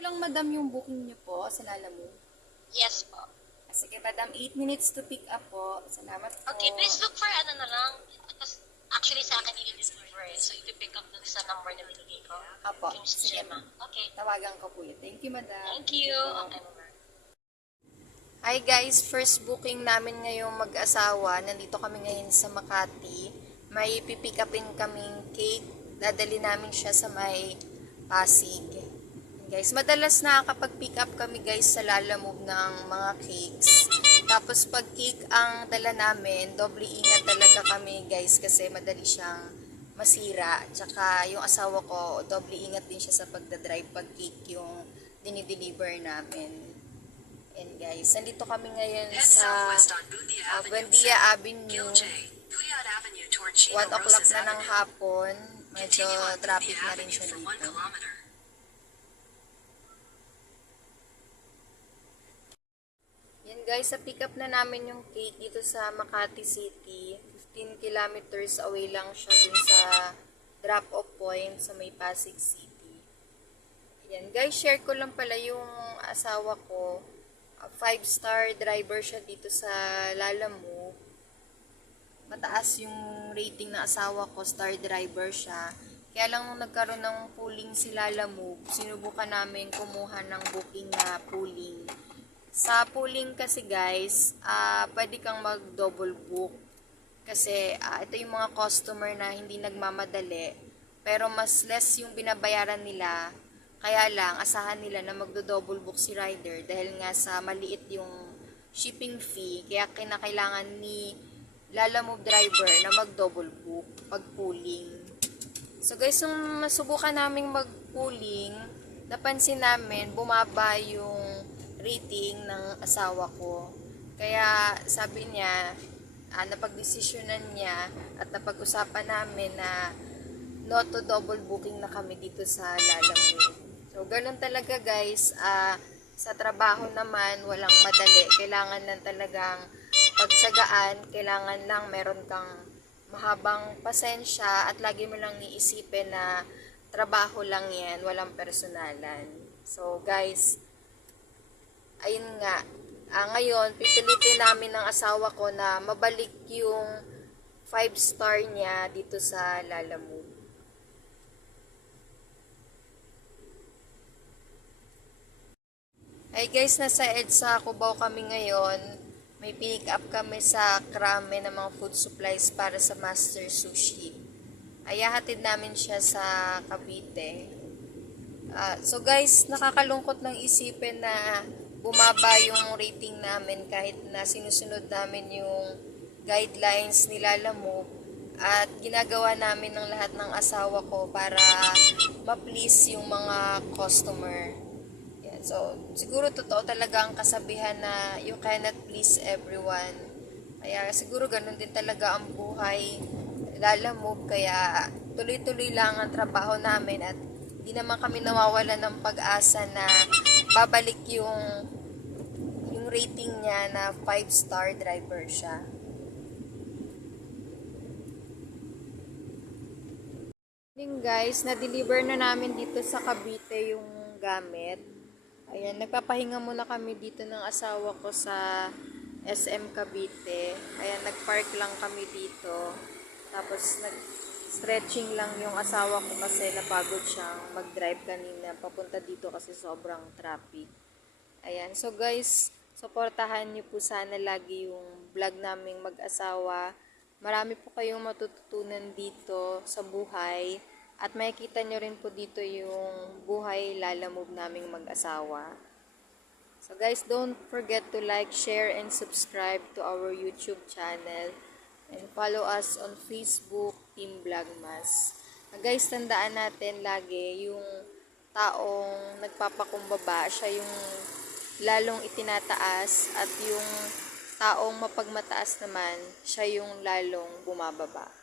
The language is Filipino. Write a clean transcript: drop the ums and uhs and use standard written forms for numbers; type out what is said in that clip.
ko lang madam yung booking niyo po sa Lalamove. Yes po. Sige madam, 8 minutes to pick up po. Salamat po. Okay, please look for ano na lang. Because actually sa akin i-deliver eh. So, i-pick up dun sa number na binigay ko. Apo, Yung sige sistema. Okay. tawagan ko po yun. Thank you madam. Thank you. Okay, ma'am. Hi guys, first booking namin ngayong mag-asawa. Nandito kami ngayon sa Makati. May pipick upin kaming cake. Dadali namin siya sa may Pasig. Guys, madalas nakakapag-pick up kami guys sa Lalamove ng mga cakes. Tapos pag cake ang dala namin, doble ingat talaga kami guys kasi madali siyang masira. Tsaka yung asawa ko, doble ingat din siya sa pagdadrive pag cake yung dinideliver namin. And guys, nandito kami ngayon sa Buendia Avenue. 1 o'clock na ng hapon. Medyo traffic na rin siya dito. Yan guys, sa pick up na namin yung cake dito sa Makati City. 15 kilometers away lang siya dun sa drop-off point sa may Pasig City. Yan guys, share ko lang pala yung asawa ko. 5-star driver siya dito sa Lalamove. Mataas yung rating ng asawa ko, star driver siya. Kaya lang nung nagkaroon ng pooling si Lalamove, sinubukan namin kumuha ng booking na pooling. Sa pooling kasi guys, pwede kang mag-double book. Kasi ito yung mga customer na hindi nagmamadali, pero mas less yung binabayaran nila. Kaya lang, asahan nila na magdo-double book si rider dahil nga sa maliit yung shipping fee. Kaya kinakailangan ni Lalamove driver na mag-double book pag pooling. So guys, nung nasubukan naming mag-pooling, napansin namin bumaba yung rating ng asawa ko. Kaya sabi niya, napagdesisyonan niya at napag-usapan namin na no to double booking na kami dito sa Lalamove. So, ganun talaga guys, sa trabaho naman, walang madali. Kailangan lang talagang pagtsagaan, kailangan lang meron kang mahabang pasensya at lagi mo lang iisipin na trabaho lang yan, walang personalan. So, guys, ayun nga, ngayon, pipilitin namin ng asawa ko na mabalik yung 5-star niya dito sa Lalamove. Hey guys, nasa EDSA Cubao kami ngayon. May pick up kami sa Krame ng mga food supplies para sa Master Sushi. Ayahatid namin siya sa Cavite. So guys, nakakalungkot ng isipin na bumaba yung rating namin kahit na sinusunod namin yung guidelines ni Lalamove at ginagawa namin ng lahat ng asawa ko para ma-please yung mga customer. So, siguro totoo talaga ang kasabihan na you cannot please everyone. Kaya siguro ganun din talaga ang buhay Lalamove. Kaya tuloy-tuloy lang ang trabaho namin at di naman kami nawawala ng pag-asa na babalik yung rating niya na 5-star driver siya. Guys, na-deliver na namin dito sa Cavite yung gamit. Ayan, nagpapahinga muna kami dito ng asawa ko sa SM Cavite. Ayan, nagpark lang kami dito. Tapos, nag-stretching lang yung asawa ko kasi napagod siyang mag-drive kanina. Papunta dito kasi sobrang traffic. Ayan, so guys, suportahan niyo po sana lagi yung vlog naming mag-asawa. Marami po kayong matututunan dito sa buhay. At makikita nyo rin po dito yung buhay Lalamove naming mag-asawa. So guys, don't forget to like, share, and subscribe to our YouTube channel. And follow us on Facebook, Team Vlogmas. Guys, tandaan natin lagi yung taong nagpapakumbaba, siya yung lalong itinataas at yung taong mapagmataas naman, siya yung lalong bumababa.